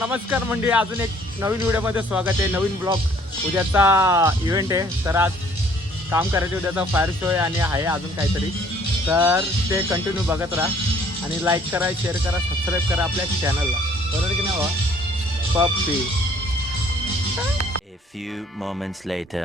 नमस्कार म्हणजे अजून एक नवीन व्हिडिओमध्ये स्वागत आहे. नवीन ब्लॉग. उद्याचा इव्हेंट आहे. तर आज काम करायचे उद्याचा फायर शो आहे आणि आहे अजून काहीतरी. तर ते कंटिन्यू बघत राहा आणि लाईक करा शेअर करा सबस्क्राईब करा आपल्या चॅनलला बरोबर की नाही बा पप्पी. A few moments later.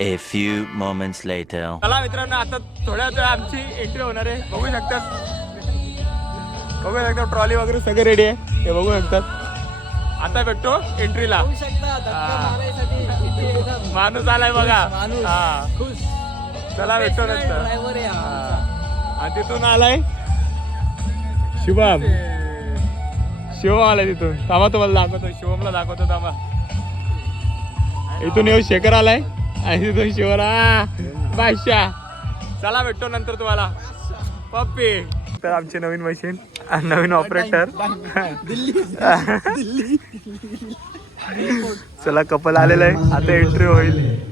A few moments later. चला मित्रांनो आता थोड्या वेळ आमची एंट्री होणार आहे. बघू शकतात. बघू शकता ट्रॉली वगैरे सगळं रेडी आहे. हे बघू शकतात. आता भेटतो एंट्रीला. माणूस आलाय बघा. माणूस. हा. खुश. चला भेटतो नंतर. आणि तिथून आलाय शुभम. शिवम आलाय तिथून. थांबा तुम्हाला दाखवतो. शिवमला दाखवतो थांबा. इथून येऊ शेखर आलाय. आणि तिथून शिवरा बादशाह. चला भेटतो नंतर तुम्हाला. पप्पी. तर आमची नवीन मशीन नवीन ऑपरेटर चला कपल आलेलं आहे. आता एंट्री होईल.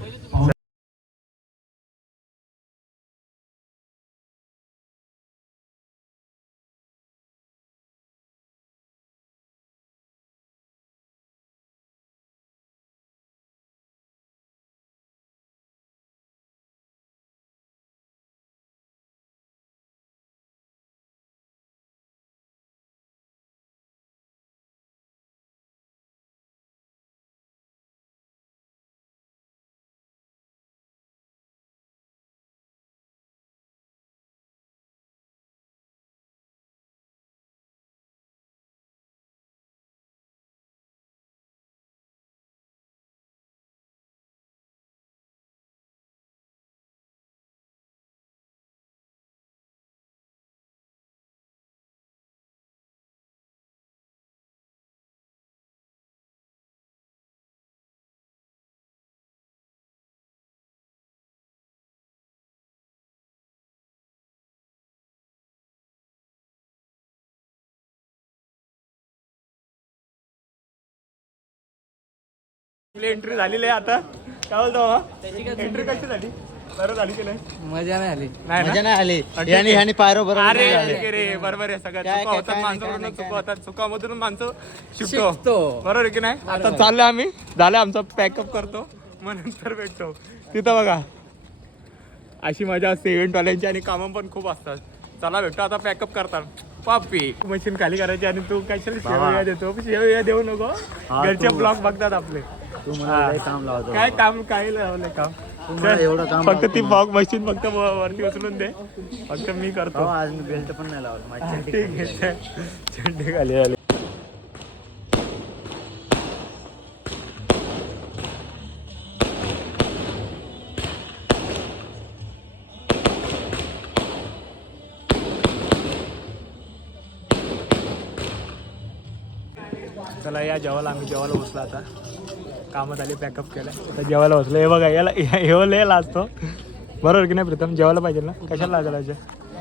एंट्री झालेली आहे आता. काय बोलतो एंट्री कशी झाली? बरं झाली की नाही? मजा नाही आली. नाही ना? मजा नाही आली. याने. ह्याने पायरो बरोबर अरे नाही झाले. ठीक आहे रे बरोबर आहे काय- चुका काय- होतात काय नाही, माणसाकडून काय चुका नाही, होतात. चुकामधून माणसं शिकतो. शिकतो. बरोबर आहे की नाही? आता चाललो आम्ही. झालं आमचा पॅकअप करतो. मग नंतर भेटतो. तिथं बघा. अशी मजा असते इव्हेंट वाल्यांची आणि कामं पण खूप असतात. चला भेटतो आता पॅकअप करतात पापी मशीन खाली करायची आणि तू कशाला शेवया देतो? शेवया देऊ नको. घरचे ब्लॉग बघतात आपले. तू काम लावतो काय काम काय लावलं काम. तू फक्त ती फॉग मशीन फक्त वरती उचलून दे. फक्त मी करतो. हो, आज मी बेल्ट पण नाही लावत माझी चड्डी ठीक खाली आहे. चला या जेवायला आम्ही जेवायला बसलो आता. कामात आले पॅकअप केलं आता जेवायला बसलो हे बघा याला हे लय लाजतो. बरोबर की नाही प्रीतम? जेवायला पाहिजे ना? कशाला लाजायला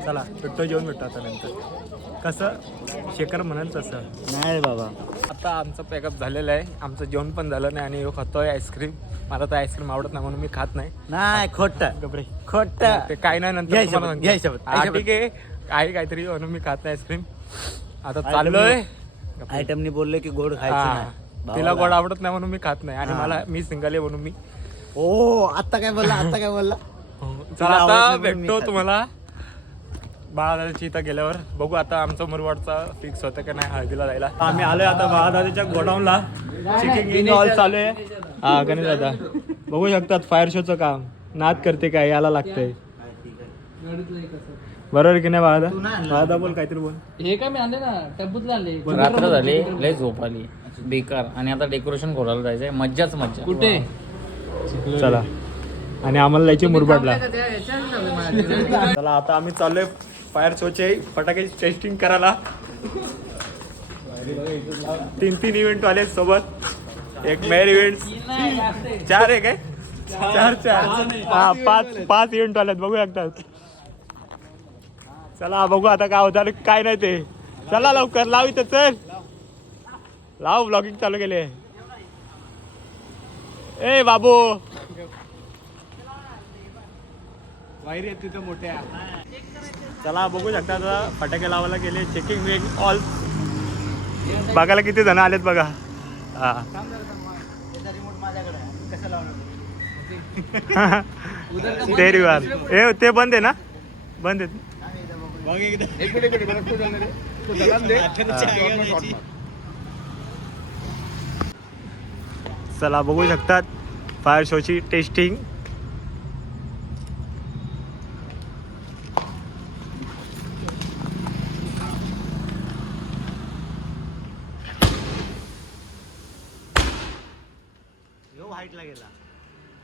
चला भेटतो जेवण भेटतो आता नंतर. कसं? शेखर म्हणाल तसं. नाही बाबा. आता आमचं पॅकअप झालेलं आहे. आमचं जेवण पण झालं नाही आणि खातोय आईस्क्रीम मला तर आईस्क्रीम आवडत नाही म्हणून मी खात नाही. नाही खोट. गबरे. खोट. ते काय नाही नंतर तुम्हाला सांगतो. हा. ठीक आहे आहे काहीतरी म्हणून मी खात नाही आईस्क्रीम आता चाललोय. आयटमनी बोलले की गोड खायचं हा. तिला. गोड आवडत नाही म्हणून मी खात नाही. आणि हा. मला मी सिंगल आहे म्हणून मी ओ आता काय बोलला? आता काय बोलला? चला आवडत आता भेटतो तुम्हाला. बाळादाची इथं गेल्यावर. बघू आता आमचं मुरवाडचा फिक्स होतं का नाही हळदीला जायला. आम्ही आलोय आता बाळादाच्या गोडाऊनला. चेकिंग ऑल चालू आहे. हा गणेश दादा. बघू शकतात फायर शोचं काम. नाद करते काय याला लागतंय. बरोबर की नाही बाळादा? बाळादा बोल काहीतरी बोल. हे काय मी आणले ना टॅबूतले आणले. रात्र झाली लय झोप आली. बेकार. आणि आता डेकोरेशन खोलायला जायचंय. मज्जाच मज्जा. कुठे? चला. आणि आम्हाला जायची मुरबाडला. चला आता आम्ही चाललोय फायर शोचे फटाके टेस्टिंग करायला. तीन तीन इव्हेंट आले सोबत. एक मेअर इव्हेंट चार आहे काय? चार चार. हा पाच पाच इव्हेंट आलेत बघू शकतात. चला बघू आता काय होतं काय नाही ते. चला लवकर लाव इथं चल. लाव ब्लॉगिंग चालू केले ए बाबू. वायरी आहेत तिथं मोठ्या. चला बघू शकता आता फटाके लावायला गेले चेकिंग वेग ऑल बघायला किती जण आलेत बघा. हा. ते ए ते बंद आहे ना? बंद आहेत. चला बघू शकतात फायर शोची टेस्टिंग। ह्यो हाईटला गेला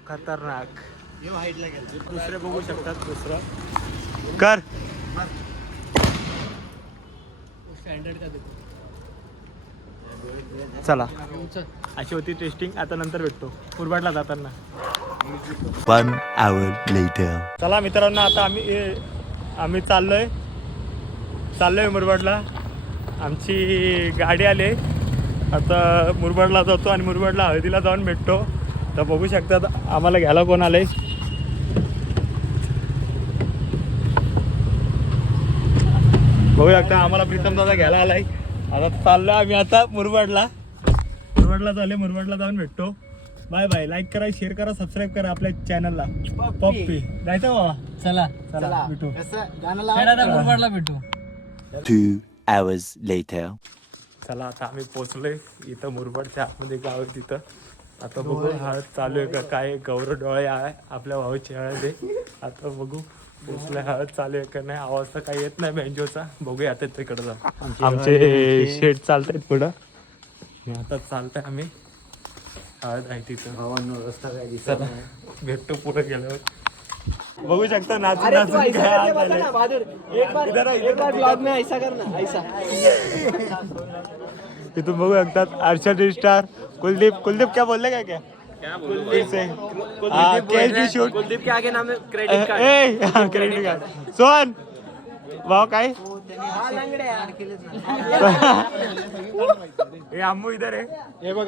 खतरनाक। ह्यो हाईटला गेला दुसरे बघू शकतात दुसरं। कर। चला. अशी होती टेस्टिंग आता नंतर भेटतो. कुरबाडला जाताना. One hour later. चला मित्रांनो आता आम्ही ए, आम्ही चाललोय. चाललोय मुरबाडला. आमची गाडी आली. आता मुरबाडला जातो आणि मुरबाडला हळदीला जाऊन भेटतो. तर बघू शकतात आम्हाला घ्यायला कोण आलंय. बघू शकता आम्हाला प्रीतम दादा घ्यायला आलाय. आता चाललोय आम्ही आता मुरबाडला. मुरबाडला चालले मुरबाडला जाऊन भेटतो. बाय बाय लाईक करा शेअर करा सबस्क्राईब करा आपल्या चॅनलला पप्पी जायचं बाबा? चला. चला भेटू. आता मुरबाडला भेटू. Two hours later. चला आता आम्ही पोचलोय इथं मुरबाडच्या आतमध्ये गाव आहे तिथं. आता बघू हळद चालू आहे का काय गौरव डोळे आहे आपल्या भाऊची हळद आहे आता बघू. पोचलोय हळद चालू आहे का नाही आवाज तर काही येत नाही बँजोचा. बघूया आता तिकडं जाऊ आमचे शेड चालतायत पुढं. आता चालतंय आम्ही. हळद आहे तिथं. चला भेटतो पुढे गेल्यावर. बघू शकता इधर आ. तिथून बघू शकतात अर्षद स्टार कुलदीप कुलदीप क्या बोलले काय क्या? हाँ, शूट। कुलदीप के आगे नाम क्रेडिट कार्ड क्रेडिट कार्ड सोन भाव काय? हे अम्मू इधर आहे हे बघ।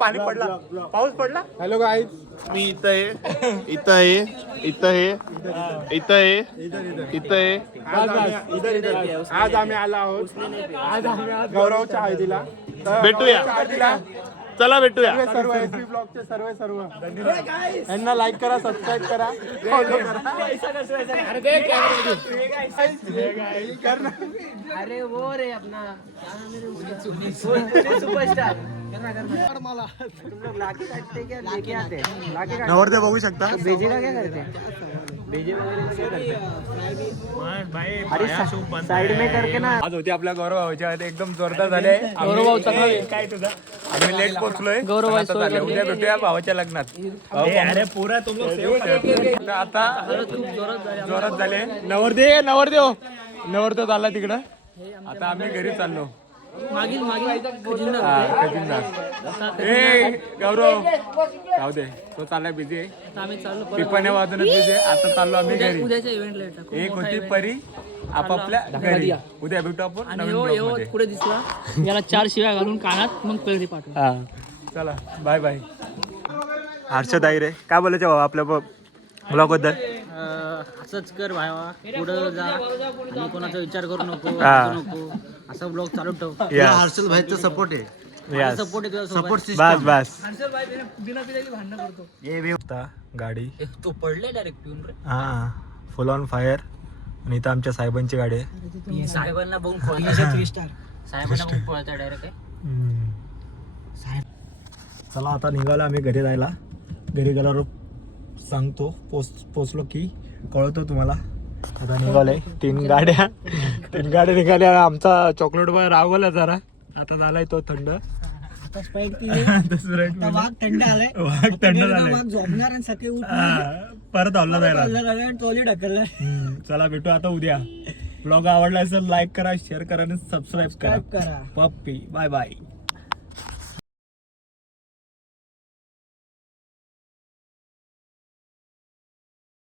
पाणी पडला। पाऊस पडला? हॅलो गाईज मी इथं आहे इथं आहे इथं आहे इथं आहे इथं आहे. इधर इधर. आज आम्ही आलो आहोत. आज आम्ही आज गौरवच्या हळदीला भेटूया. चला भेटूया. सर्व एस बी ब्लॉगचे सर्व सर्व. यांना लाईक करा सबस्क्राईब करा. Follow करा. अरे वो रे अपना सुपरस्टार लाके काटते क्या? लेके आते लाके काट नवरदेव बघू शकता. क्या करते? अरे साइड में करके ना आज होती आपल्या गौरव भाऊच्या एकदम जोरदार झाले. गौरव भाऊ काय तुझा? आम्ही लेट पोहोचलोय. गौरव. उद्या भेटूया भावाच्या लग्नात. अरे पुरा तुम आता जोरात झाले. नवरदेव नवरदेव. नवरदेव झाला तिकडं. आता आम्ही घरी चाललो. मागील मागील. गौरव. जाऊ दे. तो चाललाय बिझी आहे. चाललो पिपाण्या वाजूनच बिझी आहे. आता चाललो आम्ही घरी. एक होती परी आपापल्या घरी. उद्या भेटू आपण आणि नवीन पुढे दिसला? याला चार शिव्या घालून कानात मग पेळी पाठवू. हा. चला बाय बाय हर्षद रे. काय बोलायचं बाबा आपल्या ब्लॉगबद्दल? असंच कर भावा. पुढं जा. आणि कोणाचा विचार करू नको हा. नको. असा ब्लॉग चालू ठेव. तुला हर्षल भाईचा सपोर्ट आहे. यस सपोर्ट आहे सपोर्ट बस सिस्टम बस बिना पिलेली भांडणं करतो. आता गाडी. तो पडले डायरेक्ट पिऊन रे. हा फुल ऑन फायर आणि इथं आमच्या साहेबांची गाडी आहे. साहेबांना बघून पळता साहेबांना बघून पळता डायरेक्ट आहे चला आता निघालो आम्ही घरी जायला. घरी गेल्यावर सांगतो. पोच पोचलो की कळवतो तुम्हाला. आता निघालोय. तीन गाड्या. तीन गाड्या निघाल्या. आमचा चॉकलेट बॉय रागवला जरा. आता झालाय तो थंड. वाघ थंड आलाय. वाघ थंड झालाय. वाघ झोपणार आणि सकाळी परत हल्ला जायला टोली चला भेटू आता उद्या. ब्लॉग आवडला असेल लाईक करा शेअर करा आणि सबस्क्राईब करा. करा. पप्पी. Bye bye